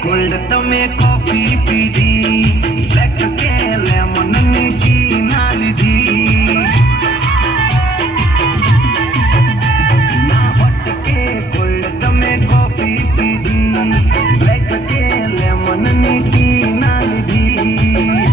Cold તમે coffee પીધી, black કે લેમન ની ટી ના લીધી, ના હોટ કે કોલ્ડ તમે કોફી પીધી, બ્લેક કે લેમન ની ટી ના લીધી.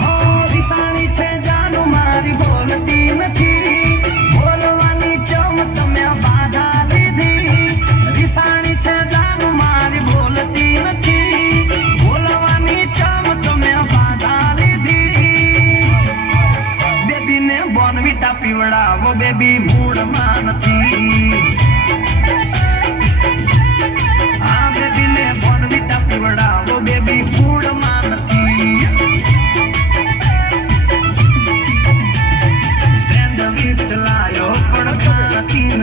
હો રીસાણી છે જાનું મારી બોલતી નથી, બોલવાની ચમ તમે બાધા લીધી. રીસાણી છે જાનું મારી બોલતી નથી, બોલવાની ચમ તમે બાધા લીધી. બેબીને બોર્નવિટા પીવડાવો, બેબી મૂડમાં નથી.